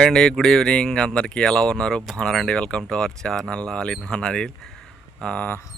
Hi అండి, good evening అందరికీ. ఎలా ఉన్నారు? బాగున్నారండి? Welcome to our channel all in one Anil.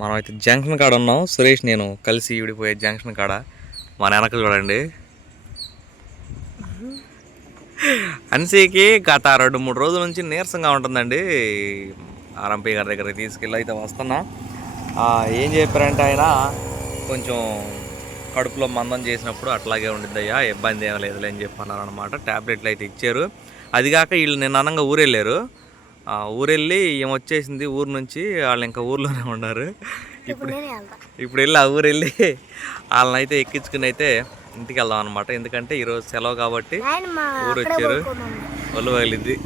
మనమైతే జంక్షన్ కాడ ఉన్నాం. సురేష్ నేను కలిసి విడిపోయే జంక్షన్ కాడ. మన వెనక చూడండి, అన్సీకి గత 2-3 రోజుల నుంచి నీరసంగా ఉంటుందండి. ఆర్ఎంపీ గారి దగ్గరికి తీసుకెళ్ళి అయితే వస్తున్నా. ఏం చెప్పారంటే ఆయన కొంచెం కడుపులో మందం చేసినప్పుడు అట్లాగే ఉండిద్దయ్యా, ఇబ్బంది ఏం లేదులే అని చెప్పి అన్నారు అనమాట. ట్యాబ్లెట్లు అయితే ఇచ్చారు. అదిగాక వీళ్ళు నిన్న అనంగా ఊరెళ్ళారు. ఊరెళ్ళి ఏమొచ్చేసింది ఊరు నుంచి, వాళ్ళు ఇంకా ఊర్లోనే ఉన్నారు. ఇప్పుడు వెళ్ళి ఆ ఊరెళ్ళి వాళ్ళని అయితే ఎక్కించుకుని అయితే ఇంటికి వెళ్దాం అనమాట. ఎందుకంటే ఈరోజు సెలవు కాబట్టి ఊరు వచ్చారు, ఒళ్ళు వగిలిద్ది.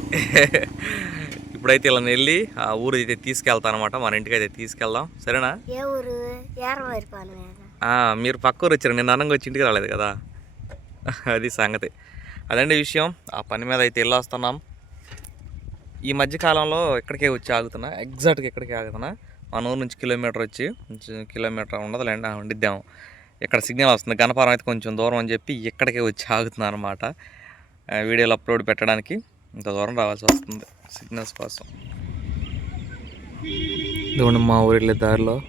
ఇప్పుడైతే ఇలా వెళ్ళి ఆ ఊరు అయితే తీసుకెళ్తాను అనమాట. మన ఇంటికి అయితే తీసుకెళ్దాం, సరేనా? మీరు పక్క ఊరు వచ్చారు, నేను అనంగా వచ్చి ఇంటికి రాలేదు కదా, అది సంగతి. అదండి విషయం. ఆ పని మీద అయితే వెళ్ళి వస్తున్నాం. ఈ మధ్యకాలంలో ఇక్కడికే వచ్చి ఆగుతున్నా, ఎగ్జాక్ట్గా ఇక్కడికే ఆగుతున్నా. మన ఊరు నుంచి కిలోమీటర్ ఉండదులేండి, ఉండిద్దాము. ఇక్కడ సిగ్నల్ వస్తుంది. గణపురం అయితే కొంచెం దూరం అని చెప్పి ఇక్కడికే వచ్చి ఆగుతున్నా అనమాట. వీడియోలు అప్లోడ్ పెట్టడానికి ఇంత దూరం రావాల్సి వస్తుంది సిగ్నల్స్ కోసం. ఇదిగోండి మా ఊరు వెళ్ళే దారిలో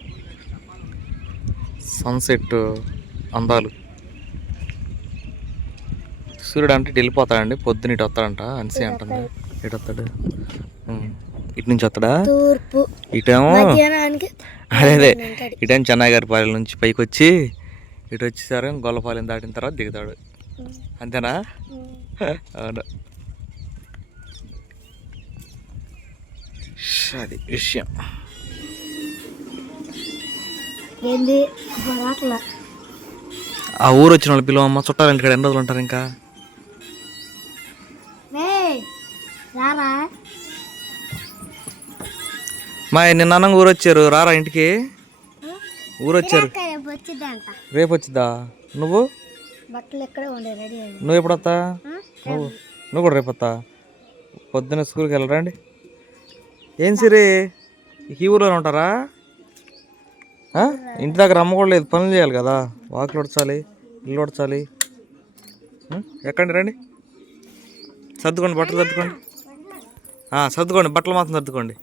సన్సెట్ అందాలు. సూర్యుడు అంటే వెళ్ళిపోతాడండి, పొద్దున ఇటు వస్తాడంట. అనిసి అంటుంది. ఇటు వస్తాడు, ఇటు నుంచి వస్తాడా? ఇటేమో అదే ఇటేమో చెన్నైగారిపాలెం నుంచి పైకి వచ్చి ఇటు వచ్చేసారు, గొల్లపాలెం దాటిన తర్వాత దిగుతాడు. అంతేనా? అవును, అది విషయం. ఆ ఊరు వచ్చిన వాళ్ళు పిలువమ్మ, చుట్టాలు ఇంటికాడ ఎన్ని రోజులు ఉంటారు ఇంకా? మా నిన్న అన్నంగా ఊరు వచ్చారు, రారా ఇంటికి. ఊరు వచ్చారు, రేపు వచ్చిద్దా? నువ్వు ఎప్పుడు వస్తా? నువ్వు కూడా రేపు వస్తా? పొద్దున్న స్కూల్కి వెళ్ళరండి. ఏం సిరి ఈ ఊర్లోనే ఉంటారా? ఇంటి దగ్గర అమ్మ కూడా లేదు, పనులు చేయాలి కదా. వాకిలు ఉడచాలి, ఇల్లు ఉడచాలి. ఎక్కండి, రండి, సర్దుకోండి, బట్టలు సర్దుకోండి. సర్దుకోండి, బట్టలు మాత్రం సర్దుకోండి.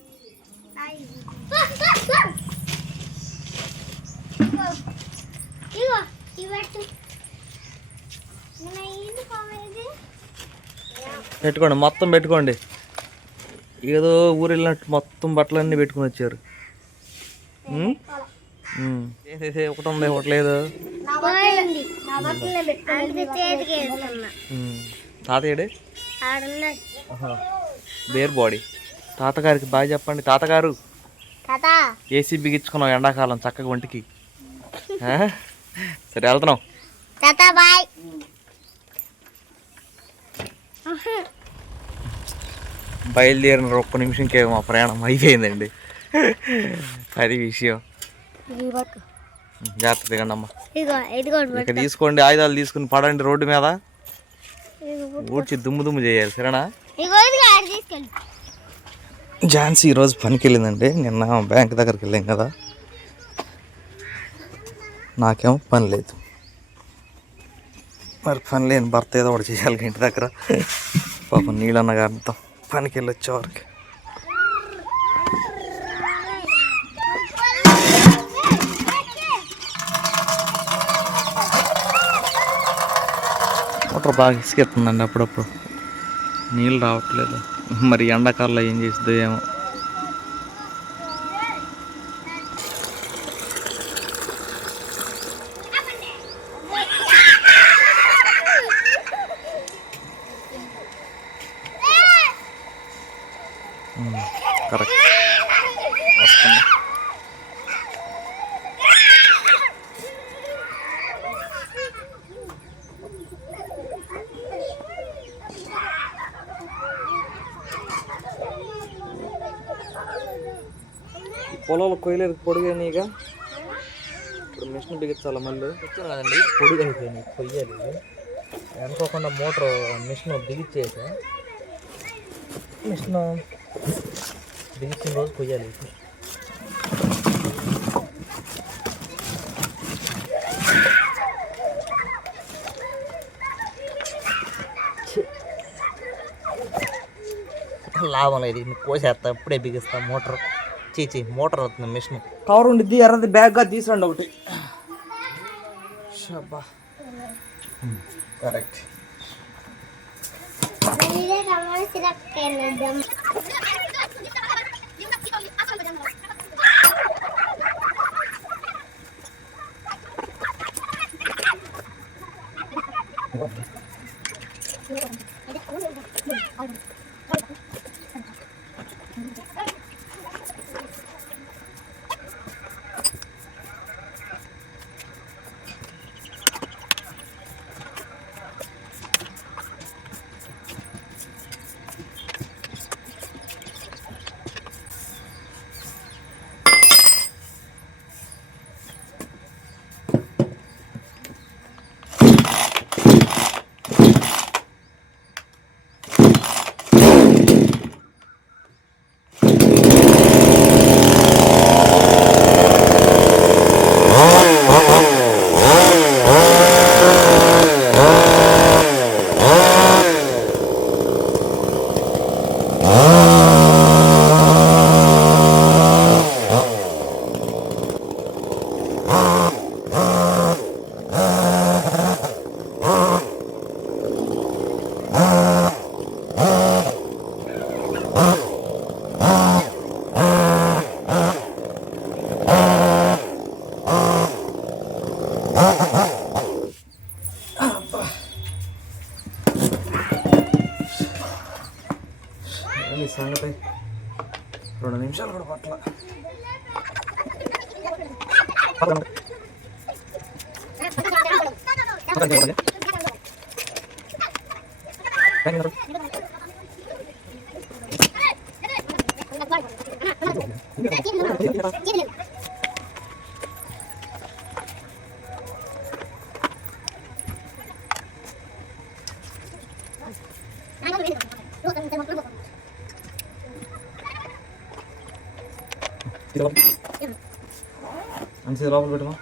పెట్టుకోండి, మొత్తం పెట్టుకోండి. ఏదో ఊరు వెళ్ళినట్టు మొత్తం బట్టలన్నీ పెట్టుకుని వచ్చారు. ఒకటి ఉంది, ఒకటి లేదు. తాతయ్యడే బేర్ బాడీ. తాతగారికి బాగా చెప్పండి. తాతగారు ఏసీ బిగించుకున్నాం ఎండాకాలం చక్కగా ఒంటికి. సరే, వెళ్తున్నాం. బయలుదేరిన 1 నిమిషంకే మా ప్రయాణం అయిపోయిందండి. అది విషయం. జాగ్రత్త దిగండి అమ్మ. ఇక్కడ తీసుకోండి, ఆయుధాలు తీసుకుని పడండి రోడ్డు మీద. ఊడ్చి దుమ్ము చేయాలి, సరేనా? ఝాన్సీ ఈరోజు పనికి వెళ్ళిందండి. నిన్న బ్యాంక్ దగ్గరికి వెళ్ళాం కదా, నాకేమో పని లేదు. మరి పని లేని భర్త ఏదో ఒకటి చేయాలి ఇంటి దగ్గర. పాపం నీళ్ళన్న గారితో పనికి వెళ్ళి వచ్చేవారికి. మోటార్ బాగా ఇసుకెత్తుందండి అప్పుడప్పుడు, నీళ్ళు రావట్లేదు. మరి ఎండాకాలంలో ఏం చేస్తుందో ఏమో. కరెక్ట్, వస్తుంది. పొలాలు కొయ్యలేదు, పొడిగానిగా. ఇప్పుడు మిషన్ బిగించాలి, మళ్ళీ వచ్చాను కదండి. పొడిగా అయిపోయింది, కొయ్యాలి. అనుకోకుండా మోటార్ మిషన్ బిగించేసా. మిషన్ బిగించిన రోజు కొయ్యాలి. లాభం లేదు, ఇది కోసేస్తా ఇప్పుడే బిగిస్తా. మోటార్ చీచి మోటార్ అవుతుంది మిషన్. కవర్ ఉండిద్ది ఎర్రది బ్యాగ్గా తీసుకురండి ఒకటి. షబ్బా కరెక్ట్. సంగతి 2 నిమిషాలు కూడా పట్ల. అంతే లోపల పెట్టమా.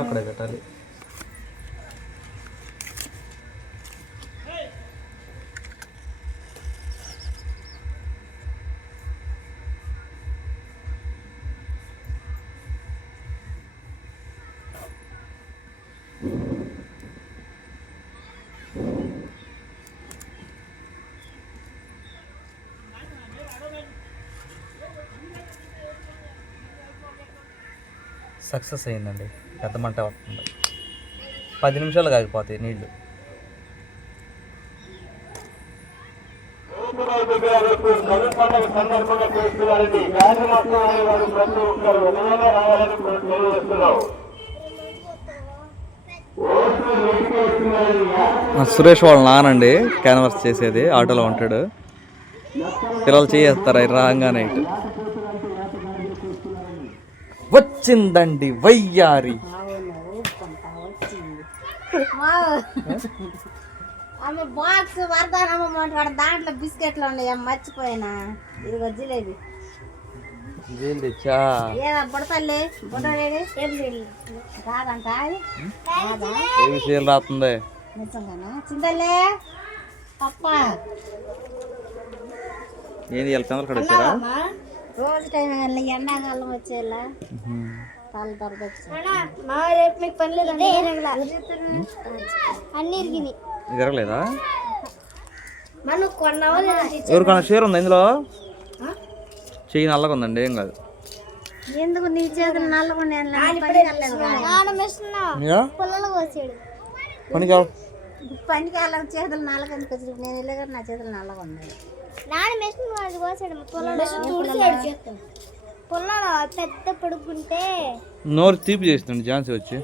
అక్కడే పెట్టాలి. సక్సెస్ అయిందండి. పెద్ద మంట వస్తుంది. 10 నిమిషాలు కాగిపోతాయి నీళ్ళు. సురేష్ వాళ్ళ నానండి క్యాన్వర్స్ చేసేది, ఆటోలో ఉంటాడు. పిల్లలు చేస్తారు రాగానే. వచ్చిందండి వయ్యారి. బాక్స్ వరదానమ్మంటాడు, దాంట్లో బిస్కెట్లు ఉన్నాయి, మర్చిపోయినా. ఇదిగో జిలేబీ తెచ్చా. బుడతల్లి బుడేది కాదంట, ఏ విషయం రాస్తుంది నిజంగానా? చింతల్లే పప్ప ఏంది పిల్లలు కూడా వచ్చారా? రోజు టైం ఎండాకాలం వచ్చేలా పాలు అన్ని జరగలేదా? ఎవరికైనా షేర్ ఉంది ఇందులో? చెయ్యి నల్లగా ఉందండి, ఏం కాదు. ఎందుకు నీ చేతులు నల్లగా పనికి వెళ్ళక చేతులు నల్లగా వచ్చి నేను వెళ్ళగా నా చేతులు నల్లగా ఉన్నాయి. పొలాలు పెద్ద పడుకుంటే నోరు తీపి చేస్తుంది ఝాన్సీ వచ్చి.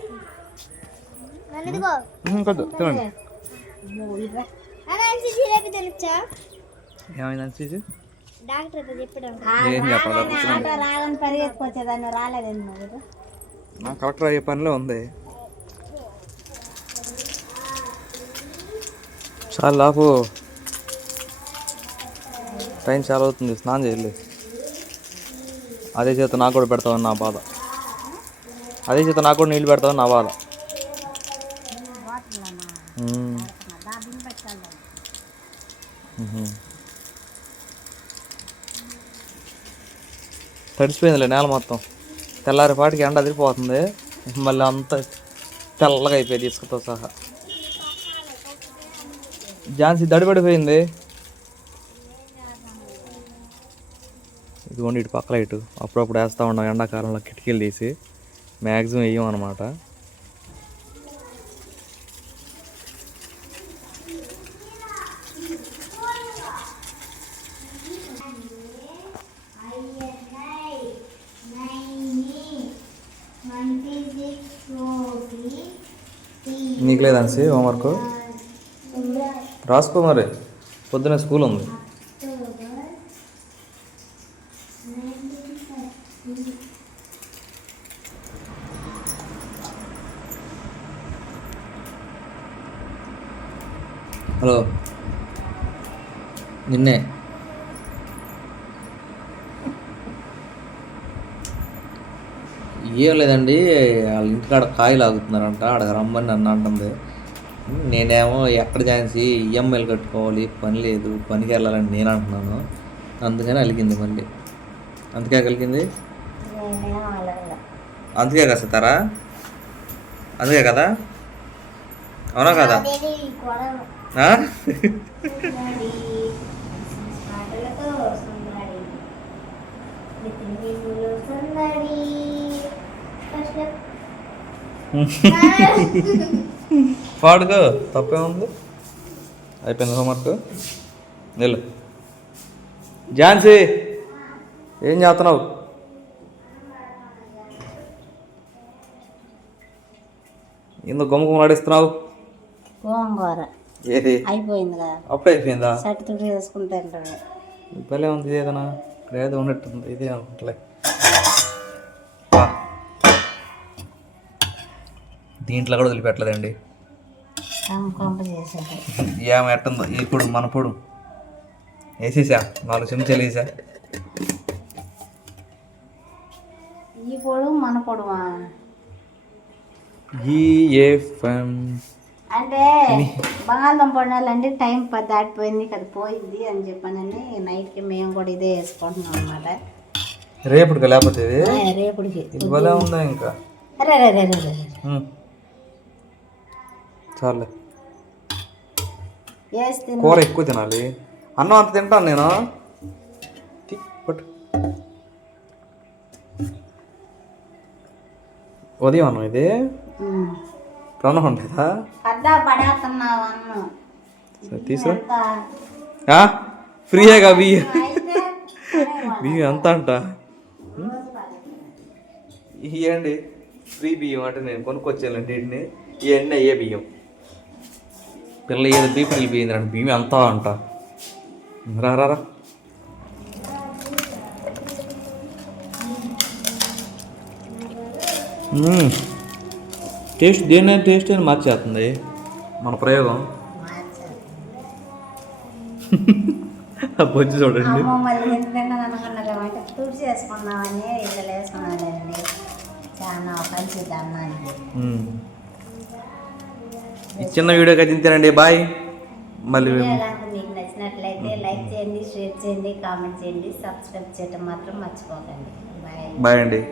ఏమైంది డాక్టర్ రాగానే పరిగెత్తుకొచ్చేదాన్ని, రాలేదండి. నా కలెక్టర్ అయ్యే పనిలో ఉంది. చాలా లాపు టైం చాలా అవుతుంది, స్నానం చేయలేదు. అదే చేత నాకు కూడా పెడతామని నా బాధ, అదే చేత నాకు కూడా నీళ్ళు పెడతామని నా బాధ. తడిసిపోయిందిలే నేల మొత్తం. తెల్లారిపాటికి ఎండ అదిరిపోతుంది, మళ్ళీ అంత తెల్లగా అయిపోయింది ఇసుకతో సహా. ఝాన్సీ దడిపడిపోయింది. ఇదిగోండి ఇటు పక్కల ఇటు అప్పుడప్పుడు వేస్తూ ఉన్నాం ఎండాకాలంలో కిటికీలు తీసి, మ్యాక్సిమం వేయం అనమాట. నీకు లేదాన్సి హోంవర్క్? రాసుకో మరి, పొద్దున్న స్కూల్ ఉంది. హలో, నిన్నే ఏం లేదండి, వాళ్ళ ఇంటికాడ కాయలు ఆగుతున్నారంట, ఆడ రమ్మని నన్ను అంటుంది. నేనేమో ఎక్కడ ఛాన్సీ ఈఎంఐలు కట్టుకోవాలి, పని లేదు, పనికి వెళ్ళాలని నేను అంటున్నాను. అందుకని అలిగింది మళ్ళీ. అందుకే కలిగింది, అందుకే కదా సతారా, అందుకే కదా, అవునా కదా? పాడుకో, తప్పే ఉంది. అయిపోయింది హోంవర్క్, వెళ్ళు. ఝాన్సీ ఏం చేస్తున్నావు? ఎందుకు గుమ్మగుమ్మలు ఆడిస్తున్నావు? గోంగూర ఏది అయిపోయింది కదా, అప్పుడే అయిపోయిందా? సట్టి తుడి వేసుకుంటారు. భలే ఉంది, ఏదైనా లేదు ఉన్నట్టుంది, ఇదే అనుకుంటలే. దీంట్లో కూడా వదిలిపెట్టలేదండి, కొంప చేసేది. ఏమో ఎట్టుందో ఈ పొడు మన పొడు వేసేసా, 4 చెంచాలు వేసా. ఈ పొడు మన పొడువా అంటే బంగాళదుంప వండాలంటే టైం దాటిపోయింది కదా, పోయింది అని చెప్పానని నైట్కి మేము కూడా ఇదే వేసుకుంటున్నాం అనమాట. రేపటికి లేకపోతే రేపటికి భలే ఉందా ఇంకా. అరే రే రే రే చాలే, వేస్తే కూర ఎక్కువ తినాలి, అన్నం అంత తింటాను నేను. ఉదయం అన్నం ఇది ప్రాణం ఉండేదా? పడేస్తున్నావు అన్నం తీసుకురా, ఫ్రీయేగా బియ్యం, బియ్యం ఎంత అంట ఇవ్వండి, ఫ్రీ బియ్యం అంటే నేను కొనుక్కొచ్చానండి వీటిని. ఇవన్నీ అయ్యే బియ్యం, పిల్ల ఏదో బీపీ వెళ్ళిపోయింది అంటే బియ్యం ఎంత అంట. రా టేస్ట్, దేని టేస్ట్ అని మార్చేస్తుంది మన ప్రయోగం. బొజ్జు చూడండి. తుడిచి వేసుకున్నామని ఇట్లా వేసుకున్నానండి, చాలా మంచిది అన్నానికి. ఈ చిన్న వీడియోకి తింటానండి, బాయ్. మళ్ళీ మీకు నచ్చినట్లయితే లైక్ చేయండి, షేర్ చేయండి, కామెంట్ చేయండి, సబ్స్క్రైబ్ చేయడం మాత్రం మర్చిపోకండి. బాయ్ బాయ్ అండి.